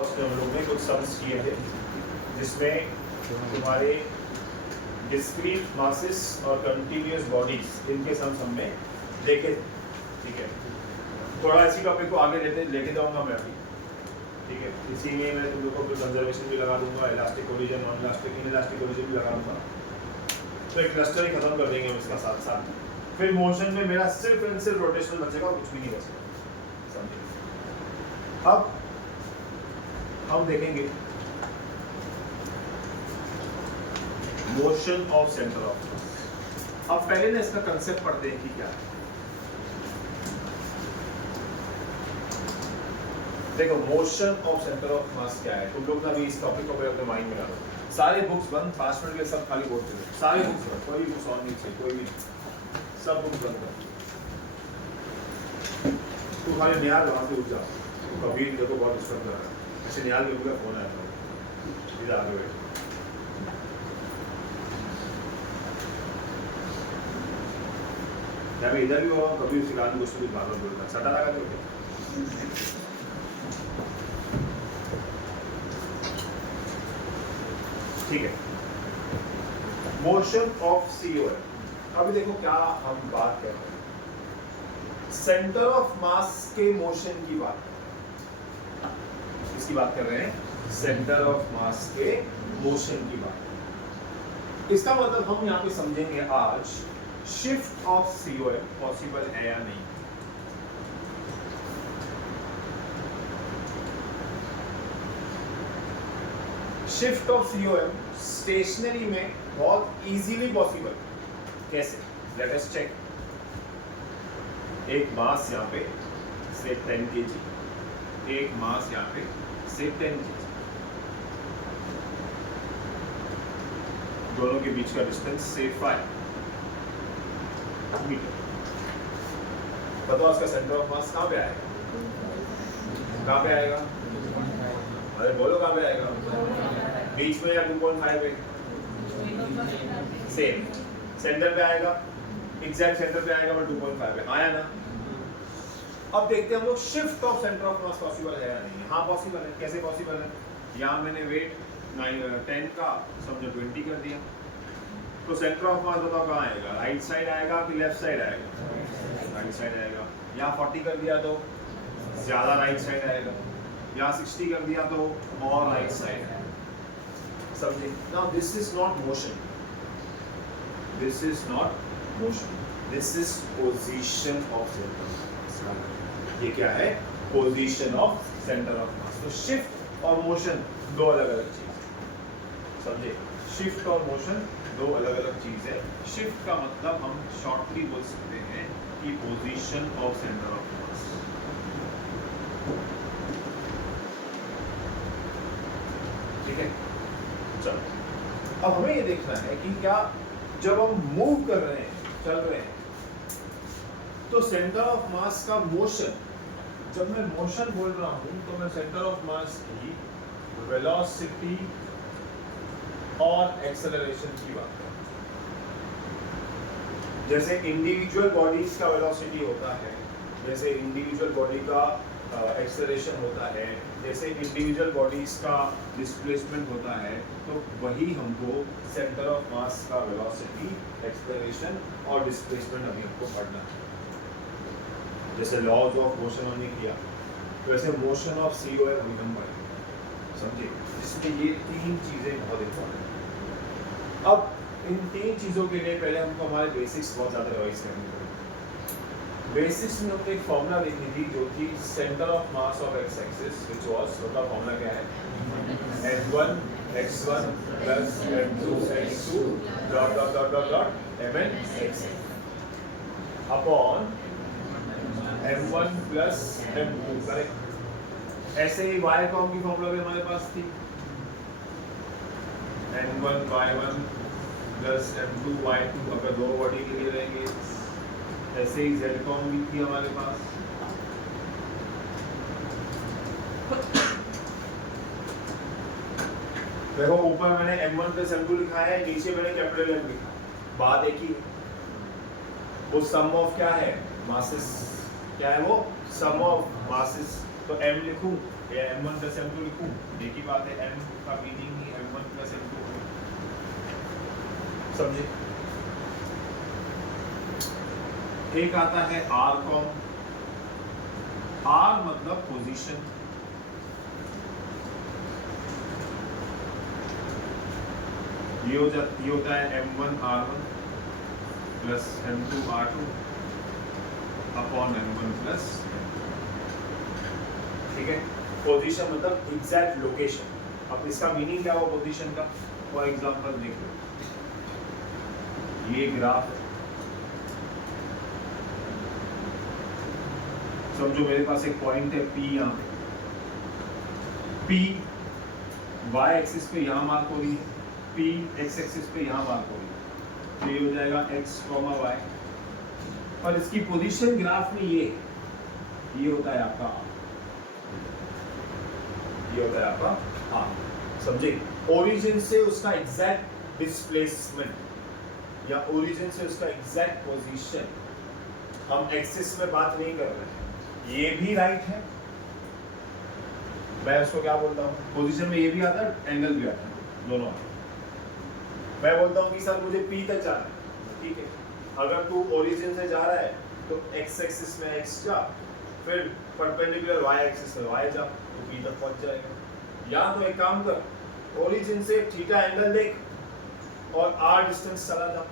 उसमें हम लोग ने कुछ सम्स किए थे जिसमें तुम्हारे डिस्क्रीट मासेस और कंटिन्यूअस बॉडीज इनके सम्स हमने देखे थे। ठीक है, थोड़ा इसी टॉपिक को आगे लेके जाऊंगा मैं अभी। ठीक है, इसी में मैं तुम लोगों को कंजर्वेशन भी लगा दूंगा, elastic origin, non elastic, inelastic origin भी लगा दूंगा। तो एक क्लस्टर ही खत्म कर देंगे हम इसका साथ साथ। फिर मोशन में मेरा सिर्फ एंड सिर्फ रोटेशनल बचेगा, कुछ भी नहीं बचेगा। समझे? अब हम देखेंगे motion of centre of mass. अब पहले ना इसका कंसेप्ट पढ़ते हैं कि क्या है। देखो, motion of centre of mass क्या है, तुम लोग ना भी इस टॉपिक को अपने माइंड में ला लो। सारे बुक्स बंद, 5 मिनट के लिए सब खाली बोर्ड पे, सारे बुक्स बंद, कोई बुक्स ऑन नहीं चाहिए, कोई भी, सब बुक्स बंद कर। तू खाली निहाल वहां से उठ जा, कभी देखो बहुत डिस्टर्ब कर रहा है। ऐसे निहाल में मुझे फोन आया था, इधर आगे बैठ। मैं इधर भी हो, कभी उसी गाने को भी बार बार बोल रहा, सटा लगा दो। ठीक है, मोशन ऑफ COM। अभी देखो क्या हम बात कर रहे हैं, सेंटर ऑफ मास के मोशन की बात कर रहे हैं। इसकी बात कर रहे हैं, सेंटर ऑफ मास के मोशन की बात। इसका मतलब हम यहाँ पे समझेंगे आज शिफ्ट ऑफ COM पॉसिबल है या नहीं। शिफ्ट ऑफ COM स्टेशनरी में बहुत इजीली पॉसिबल। कैसे? Let us check. एक मास यहाँ पे से 10 kg, एक मास यहाँ पे से 10 kg, दोनों के बीच का डिस्टेंस से 5 मीटर। बताओ उसका सेंटर ऑफ मास कहाँ पे आएगा? कहाँ पे आएगा? अरे बोलो कहाँ पे आएगा? बीच में या 2.5 है? सेम सेंटर पे आएगा, एग्जैक्ट सेंटर पे आएगा, बट 2.5 है। आया ना? अब देखते हैं हम लोग shift of centre of mass possible है या नहीं। हाँ पॉसिबल है। कैसे पॉसिबल है? यहाँ मैंने वेट 10 का समझो 20 कर दिया, तो सेंटर ऑफ मास बताओ कहाँ आएगा? राइट साइड आएगा कि लेफ्ट साइड आएगा? राइट साइड आएगा। यहाँ 40 कर दिया तो ज्यादा राइट साइड आएगा, यहाँ 60 कर दिया तो और राइट साइड है। समझे? Now this is not motion, this is not motion, this is position of centre of mass. ये क्या है? Position of centre of mass. तो शिफ्ट और मोशन दो अलग अलग चीज है। समझे? शिफ्ट और मोशन दो अलग अलग चीज है। शिफ्ट का मतलब हम शॉर्टली बोल सकते हैं कि position of centre of mass. ठीक है, चलो अब हमें ये देखना है कि क्या जब हम मूव कर रहे हैं, चल रहे हैं, तो सेंटर ऑफ मास का मोशन, जब मैं मोशन बोल रहा हूं तो मैं सेंटर ऑफ मास की वेलोसिटी और एक्सेलरेशन की बात कर रहा हूं। जैसे इंडिविजुअल बॉडीज का वेलोसिटी होता है, जैसे इंडिविजुअल बॉडी का एक्सेलरेशन होता है, जैसे इंडिविजुअल बॉडीज का डिस्प्लेसमेंट होता है, तो वही हमको सेंटर ऑफ मास का वेलोसिटी, एक्सेलरेशन और डिस्प्लेसमेंट अभी हमको पढ़ना है। जैसे लॉज ऑफ मोशन हमने किया, वैसे मोशन ऑफ COM अभी हम पढ़ेंगे। समझे? इसमें ये 3 चीजें बहुत इंपॉर्टेंट है। अब इन 3 चीजों के लिए पहले हमको हमारे बेसिक्स बहुत ज्यादा रिवाइज करनी पड़ेगी। बेसिक्स में हमने एक फॉर्मूला देखी थी जो थी centre of mass of x axis, which was, उसका फॉर्मूला क्या है? m1 x1 plus m2 x2 dot dot dot dot dot mn xn upon m1 plus m2। Correct? ऐसे ही y कॉम की फॉर्मूला भी हमारे पास थी, n1 y1 plus m2 y2, अगर दो बॉडी के लिए रहेंगे। ऐसे ही z कॉम भी थी हमारे पास। देखो ऊपर मैंने m1 प्लस m2 लिखा है, नीचे मैंने कैपिटल M लिखा है, बात एक ही। वो सम ऑफ क्या है? मासेस। क्या है वो? सम ऑफ मासेस। तो m लिखूं या m1 प्लस m2 लिखूं, एक ही बात है, m का मीनिंग ही m1 प्लस m2 है, समझे। एक आता है r कॉम, r मतलब पोजीशन, ये होता है m1 r1 plus m2 r2 upon m1 plus, ठीक है। पोजीशन मतलब एग्जैक्ट लोकेशन। अब इसका मीनिंग क्या हुआ पोजीशन का? फॉर एग्जांपल देखो, ये ग्राफ है, समझो मेरे पास एक पॉइंट है P, यहाँ पे P y एक्सिस पे यहाँ मार्क हो रही है, P x एक्सिस पे यहाँ मार्क हो रही है, तो ये हो जाएगा x, y, और इसकी पोजीशन ग्राफ में ये होता है आपका r, ये होता है आपका r, समझे। ओरिजिन से उसका एग्जैक्ट डिस्प्लेसमेंट या ओरिजिन से उसका एग्जैक्ट पोजीशन, हम एक्सिस में बात नहीं कर रहे हैं, ये भी राइट है, मैं उसको क्या बोलता हूँ, पोजीशन में ये भी आता है, एंगल भी आता है, दोनों। मैं बोलता हूँ कि सर मुझे P तक जाना है, ठीक है, अगर तू ओरिजिन से जा रहा है तो x एक्सिस में x जा, फिर परपेंडिकुलर y एक्सिस में y जा, तो P तक पहुंच जाएगा। या तो एक काम कर, ओरिजिन से थीटा एंगल देख और r डिस्टेंस चला जा,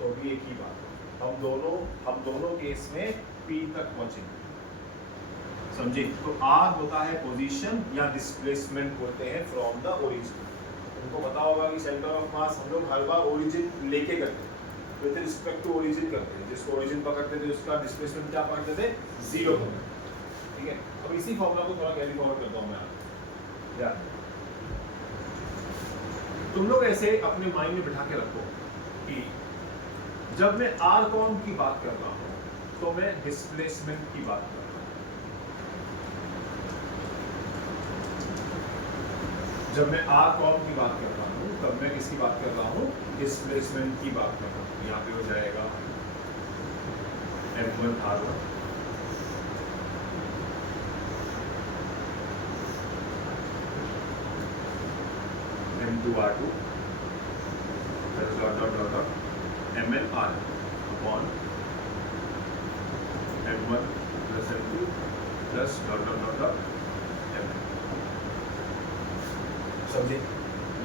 तो भी एक ही बात है, हम दोनों केस में P तक पहुंचेंगे, समझे। तो r होता है पोजीशन या डिस्प्लेसमेंट बोलते हैं फ्रॉम द ओरिजिन। उनको पता होगा कि सेंटर ऑफ मास हम लोग हर बार ओरिजिन लेके करते हैं, विद रिस्पेक्ट टू ओरिजिन करते हैं, जिसको ओरिजिन पकड़ते थे उसका डिस्प्लेसमेंट क्या पकड़ते थे, 0 पकड़ते, ठीक है। अब इसी फॉर्मूला को थोड़ा कैरी फॉरवर्ड करता हूं मैं यार, तुम लोग ऐसे अपने माइंड में बिठा के रखो कि जब मैं r कॉम की बात कर रहा हूं तो मैं डिस्प्लेसमेंट की बात कर रहा हूं, जब मैं r कॉम की बात कर रहा हूं तब मैं किसकी बात कर रहा हूं, डिस्प्लेसमेंट की बात कर रहा हूं। यहाँ पे हो जाएगा m1 r1 m2 r2 mn r upon m1 plus m2 plus mn, समझे।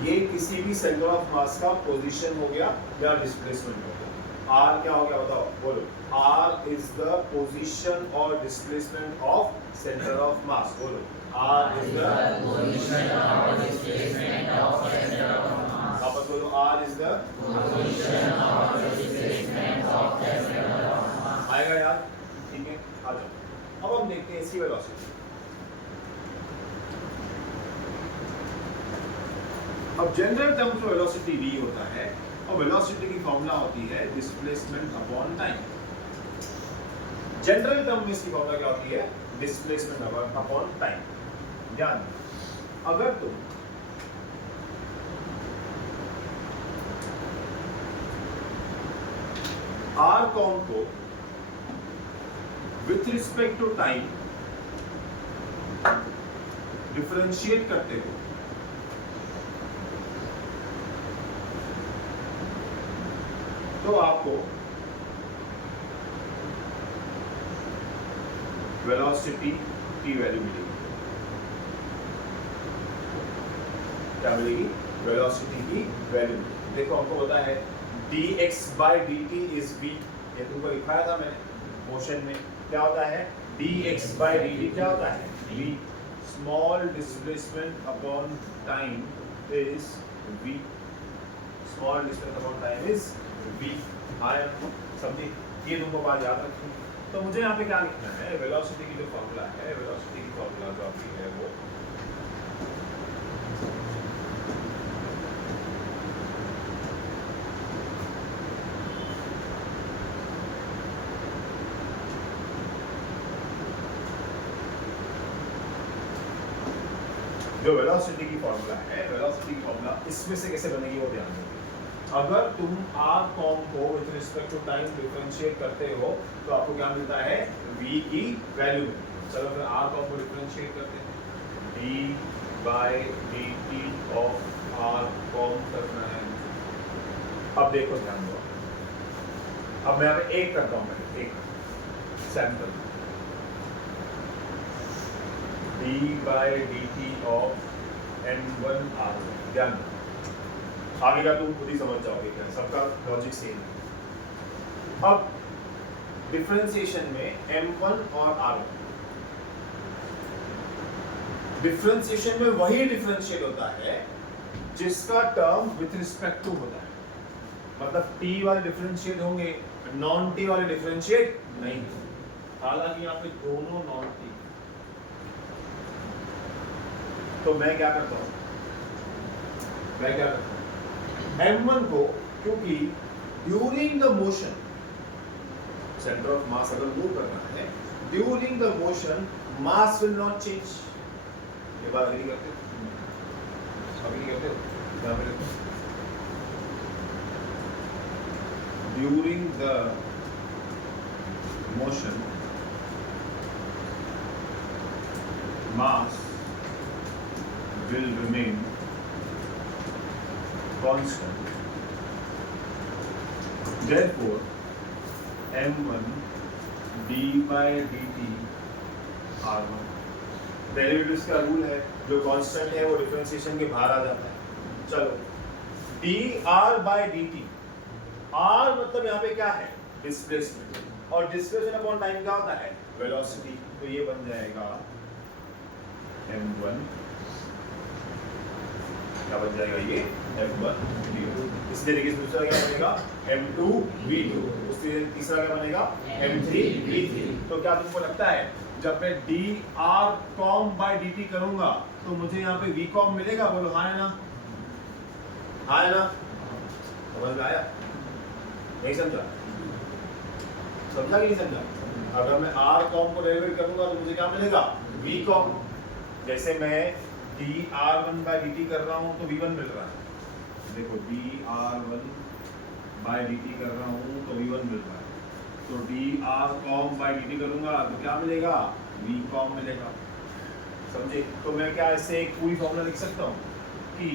ये किसी भी सेंटर ऑफ मास का पोजीशन हो गया या डिस्प्लेसमेंट हो गया। r क्या हो गया बताओ, बोलो। r इज द पोजीशन और displacement of centre of mass, बोलो। r इज द पोजीशन और displacement of centre of mass, वापस बोलो। r इज द पोजीशन और displacement of centre of mass, आएगा यार, ठीक है। आ जाओ, अब हम देखते हैं इसकी वेलोसिटी। अब जनरल टर्म में वेलोसिटी v होता है और वेलोसिटी की फॉर्मूला होती है displacement upon time. General term में इसकी फॉर्मूला क्या होती है, डिस्प्लेसमेंट अपॉन टाइम। ध्यान, अगर तुम r कॉम को with respect to time differentiate करते हो तो आपको वेलोसिटी की वैल्यू मिलेगी। क्या मिलेगी, वेलोसिटी की वैल्यू। देखो हमको पता है dx/dt इज v, ये तुमको लिखाया था मैंने मोशन में। क्या होता है dx/dt, क्या होता है v, small displacement upon time is v, small displacement upon time is v। समझे, ये तुमको बात याद रखनी है। तो मुझे यहाँ पे क्या लिखना है, वेलोसिटी की जो फॉर्मूला है, वेलोसिटी की फॉर्मूला जो आपकी है वो जो वेलोसिटी की फॉर्मूला है, वेलोसिटी की फॉर्मूला इसमें से कैसे बनेगी वो ध्यान रखिए। अगर तुम r कॉम को with respect to time differentiate करते हो तो आपको क्या मिलता है, v की वैल्यू। चलो फिर r कॉम को डिफरेंशिएट करते हैं। d d by d t of r com करना है। अब देखो ध्यान दो, अब मैं यहाँ पे एक करता हूँ, मैं एक sample d by d t of M1 r. ध्यान दो, आगे का तुम खुद ही समझ जाओगे, क्या सबका लॉजिक सेम है। अब डिफरेंशिएशन में M1 और R1, डिफरेंशिएशन में वही डिफरेंशिएट होता है जिसका टर्म विथ रिस्पेक्ट टू होता है, मतलब T वाले डिफरेंशिएट होंगे, नॉन T वाले डिफरेंशिएट नहीं। हालांकि यहाँ पे दोनों नॉन T, तो मैं क्या करता हूँ, M1 को, क्योंकि during the motion centre of mass अगर मूव करना है, during the motion mass will not change. ये बात नहीं करते, अभी नहीं करते, यहाँ पे देखो, during the motion mass will remain constant. Therefore, M1 d by dt R1, derivatives का रूल है, जो कांस्टेंट है वो डिफरेंशिएशन के बाहर आ जाता है। चलो, dr by dt, r मतलब यहाँ पे क्या है, डिस्प्लेसमेंट, और डिस्प्लेसमेंट अपॉन टाइम क्या होता है, वेलोसिटी। तो ये बन जाएगा M1, क्या बन जाएगा ये M1 v2। इसी तरीके से दूसरा क्या बनेगा M2 v2, उससे तीसरा क्या बनेगा M3 v3। तो क्या तुमको लगता है जब मैं dr com by dt करूंगा तो मुझे यहाँ पे v com मिलेगा? बोलो हाँ है ना, हाँ है ना, समझ में आया? नहीं समझा? समझा कि नहीं समझा? अगर मैं r com को डेरिवेट करूंगा तो मुझे क्या मिलेगा, v com। जैसे मैं dr1 by dt कर रहा हूँ तो v1 मिल रहा है, देखो dr1 by dt कर रहा हूँ तो v1 मिल रहा है, तो dr com by dt करूँगा तो क्या मिलेगा, v com मिलेगा। समझे? तो मैं क्या ऐसे एक पूरी फॉर्मूला लिख सकता हूँ कि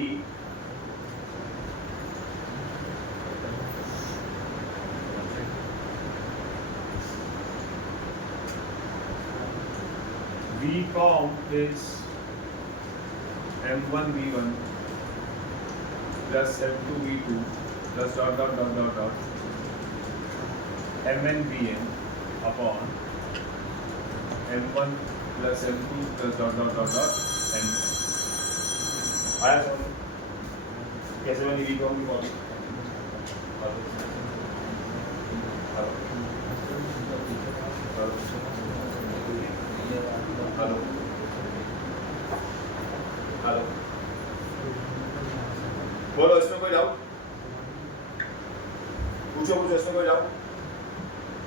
v com is M1 v1 plus M2 v2 plus dot dot dot dot dot Mn vn upon M1 plus M2 plus dot dot dot dot N। आया समझ? कैसे बनी v com की फॉर्मूला? हेलो हेलो, बोलो, इसमें कोई doubt? पूछो इसमें कोई डाउट?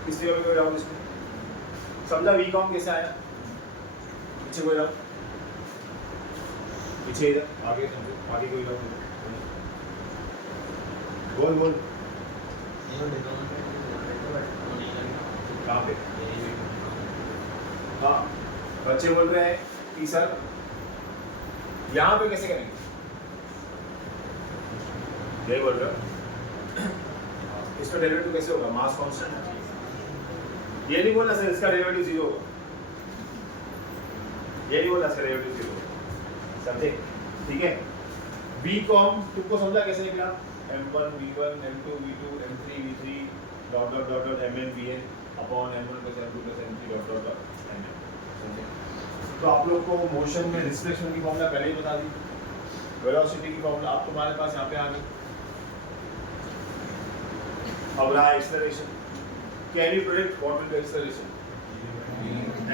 किसी को भी कोई डाउट इसमें? समझा वी कॉम कैसे आया? पीछे कोई डाउट? पीछे इधर, आगे समझो, आगे कोई डाउट? बोल बोल, कहाँ पे? हाँ, बच्चे बोल रहे हैं कि सर यहाँ पे कैसे करेंगे? यही बोल रहे हो? इसका डेरिवेटिव कैसे होगा? मास कांस्टेंट है, ये नहीं बोलना सर इसका डेरिवेटिव 0 होगा, ये नहीं बोलना इसका डेरिवेटिव 0 होगा। समझे? ठीक है? v com तुमको समझा कैसे निकला? m1 v1 m2 v2 m3 v3 dot dot dot dot mn vn upon m1 plus m2 plus m3 dot dot dot mn। समझे? तो आप लोग को मोशन में डिस्प्लेसमेंट की फॉर्मूला पहले ही बता दी, वेलोसिटी की फॉर्मूला आप तुम्हारे पास यहाँ पे आ गई। अब रहा acceleration. Can you predict what will be acceleration?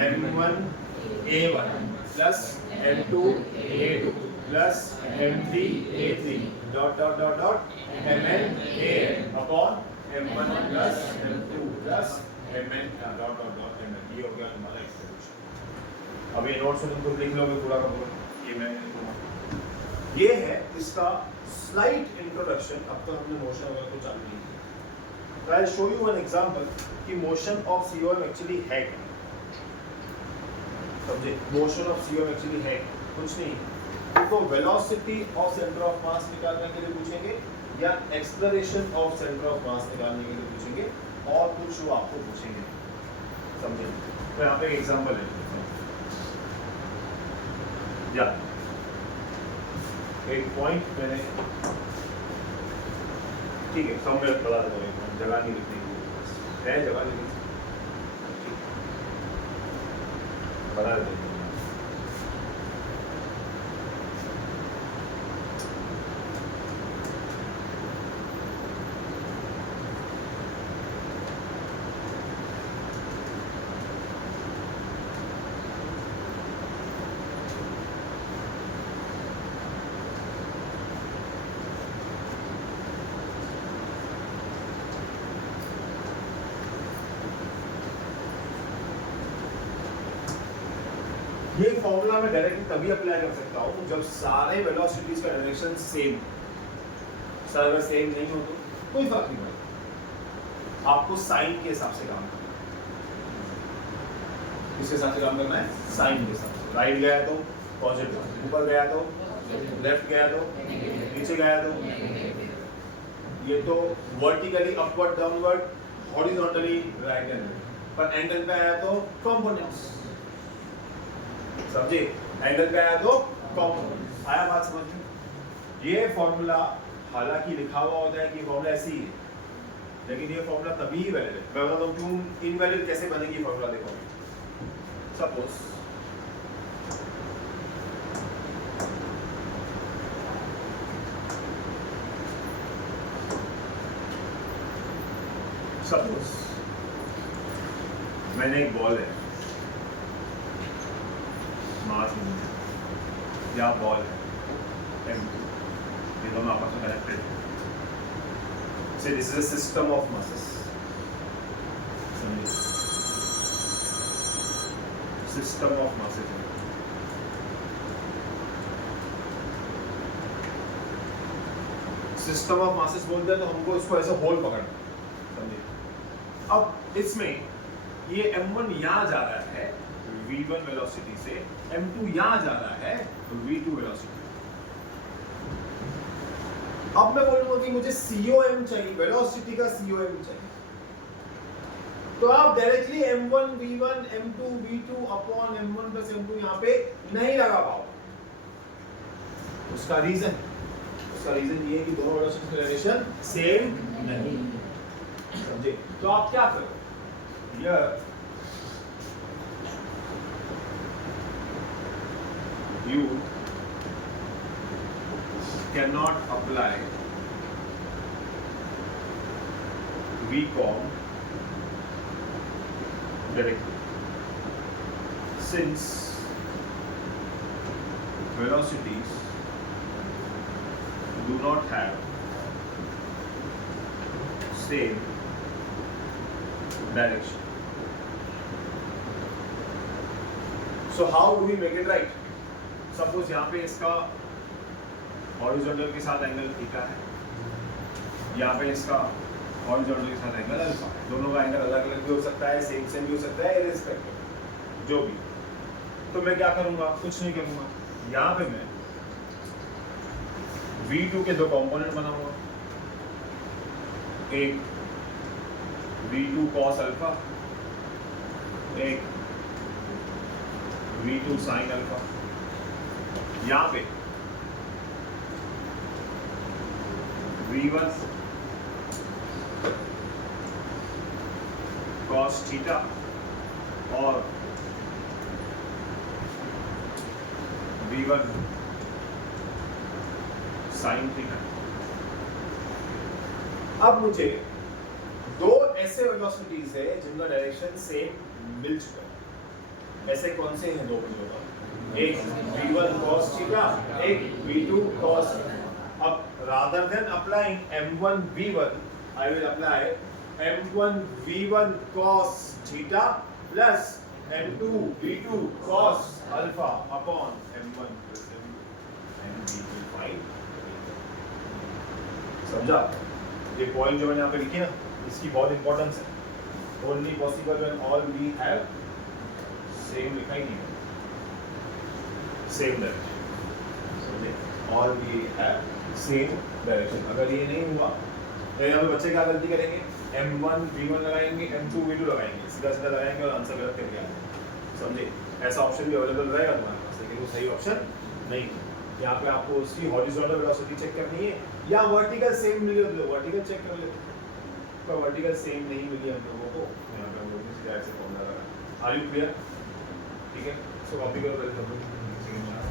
m1 a1 plus m2 a2 plus m3 a3 dot dot dot dot mn an upon m1 plus m2 plus mn dot dot dot mn। ये हो गया तुम्हारा acceleration. अब ये notes में तुम लिख लोगे पूरा का पूरा, ये मैं लिखूंगा। ये है इसका स्लाइट इंट्रोडक्शन। अब तक हमने मोशन वगैरह को चालू नहीं किया। तो I show you one example कि मोशन ऑफ सीओएम एक्चुअली है क्या। समझे? मोशन ऑफ सीओएम एक्चुअली है। कुछ नहीं। तो velocity of centre of mass निकालने के लिए पूछेंगे या acceleration of centre of mass निकालने के लिए पूछेंगे और कुछ वो आपको पूछेंगे, समझे? तो यहाँ पे एक एग्जांपल है, या एक पॉइंट मैंने, ठीक है समझ बता दो, जगह नहीं लिखनी है, जगह नहीं लिखनी बता देते। ये फॉर्मूला मैं डायरेक्टली तभी अप्लाई कर सकता हूँ जब सारे वेलोसिटीज का डायरेक्शन सेम, सर अगर सेम नहीं हो तो कोई फर्क नहीं पड़ता, आपको साइन के हिसाब से काम करना है। किसके हिसाब से काम करना है? साइन के हिसाब से। राइट गया तो पॉजिटिव, ऊपर गया तो लेफ्ट गया तो नीचे गया तो, ये तो vertically upward downward horizontally right and, पर एंगल पे आया तो कंपोनेंट्स, समझे? एंगल पे आया तो कंपोनेंट्स, आया बात समझ में? ये फॉर्मूला हालांकि लिखा हुआ होता है कि फॉर्मूला ऐसी ही है, लेकिन ये फॉर्मूला तभी ही वैलिड है। मैं बताता हूँ क्यों इनवैलिड कैसे बनेगी फॉर्मूला, देखो। सपोज मैंने एक बॉल है, मास में या बॉल है M2, ये दोनों आपस में कनेक्टेड है। So this is a system of masses. System of masses. System of masses बोलते हैं तो हमको इसको ऐसे होल पकड़ना, समझिए? अब इसमें ये M1 यहाँ जा रहा है V1 वेलोसिटी से, M2 यहाँ जा रहा है V2 वेलोसिटी। अब मैं बोलूंगा कि मुझे COM चाहिए, वेलोसिटी का COM चाहिए, तो आप directly M1 V1 M2 V2 upon M1 plus M2 यहाँ पे नहीं लगा पाओगे। उसका रीजन ये है कि दोनों वेलोसिटी का डायरेक्शन सेम नहीं, समझे? तो आप क्या करो, you cannot apply VCOM directly since velocities do not have same direction. So how do we make it right? Suppose यहाँ पे इसका हॉरिजॉन्टल के साथ एंगल थीटा है, यहाँ पे इसका हॉरिजॉन्टल के साथ एंगल अल्फा है। दोनों का एंगल अलग अलग भी हो सकता है, सेम भी हो सकता है, इररिस्पेक्टिव जो भी। तो मैं क्या करूँगा? कुछ नहीं करूँगा, यहाँ पे मैं V2 के दो कंपोनेंट बनाऊंगा, एक V2 cos अल्फा, एक V2 sin अल्फा। यहाँ पे V1 cos थीटा और V1 sin थीटा। अब मुझे दो ऐसे वेलोसिटीज है जिनका डायरेक्शन सेम मिल चुका है। ऐसे कौन से हैं दो वेलोसिटी? एक V1 cos थीटा, एक V2 cos। अब rather than applying M1 V1, I will apply M1 V1 cos theta plus M2 V2 cos alpha upon M1 plus M2 and V2 fine। समझा? ये पॉइंट जो मैंने यहाँ पे लिखी ना, इसकी बहुत इंपॉर्टेंस है। Only possible when all we have same लिखा ही नहीं है, same direction। और वी हैव सेम डायरेक्शन। अगर ये नहीं हुआ तो यहाँ पे बच्चे क्या गलती करेंगे, M1 V1 लगाएंगे, M2 V2 लगाएंगे, सीधा सीधा लगाएंगे और आंसर गलत करके आएंगे। समझे? ऐसा ऑप्शन भी अवेलेबल रहेगा तुम्हारे पास, लेकिन वो सही ऑप्शन नहीं है। यहाँ पे आपको उसकी हॉरिजॉन्टल वेलोसिटी चेक करनी है या वर्टिकल सेम मिली हो तो वर्टिकल चेक कर ले। पर वर्टिकल सेम नहीं मिली हम लोगों को, यहाँ पे हम लोग इसी तरह से फॉर्मूला लगा। Are you clear? ठीक है, सो कॉपी करो पहले सब लोग।